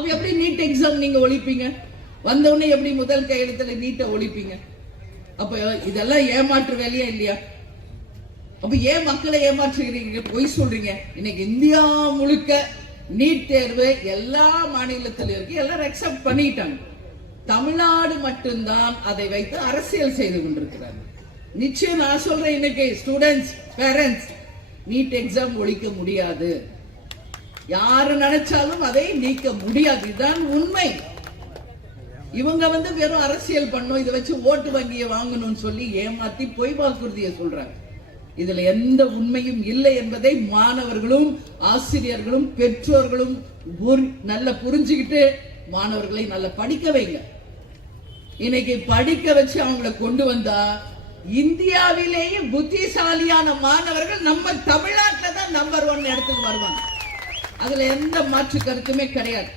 அப்ப எப்படி NEET exam நீங்க ஒழிப்பீங்க? வந்தவுடனே எப்படி முதல் கையெழுத்துல நீட்டை ஒழிப்பீங்க? அப்ப இதெல்லாம் ஏமாற்று வேலையா இல்லையா? அப்ப ஏன் மக்களை ஏமாற்றுகிறீங்க, பொய் சொல்றீங்க? இன்னைக்கு இந்தியா முழுக்க நீட் தேர்வு எல்லா மாநிலத்திலும் இருக்கு, எல்லாரும் அக்செப்ட் பண்ணிட்டாங்க. தமிழ்நாடு மட்டும்தான் அதை வைத்து அரசியல் செய்து கொண்டிருக்கிறார். நிச்சயம் நான் சொல்றேன், இன்னைக்கு ஸ்டூடெண்ட்ஸ், பேரண்ட்ஸ், நீட் எக்ஸாம் ஒழிக்க முடியாது. யாரு நினைச்சாலும் அதை நீக்க முடியாது. இதுதான் உண்மை. இவங்க வெறும் அரசியல் பண்ணும், இதை வச்சு ஓட்டு வங்கியை வாங்கணும்னு சொல்லி ஏமாத்தி பொய் வாக்குறுதியை சொல்றாங்க. இதுல எந்த உண்மையும் இல்லை என்பதை மாணவர்களும் ஆசிரியர்களும் பெற்றோர்களும் நல்ல புரிஞ்சுக்கிட்டு மாணவர்களை நல்ல படிக்க வைங்க. இன்னைக்கு படிக்க வச்சு அவங்களை கொண்டு வந்தா இந்தியாவிலேயே புத்திசாலியான மாணவர்கள் நம்ம தமிழ்நாட்டில் தான் நம்பர் 1 இடத்துக்கு வருவாங்க. அதுல எந்த மாற்று கருத்துமே கிடையாது.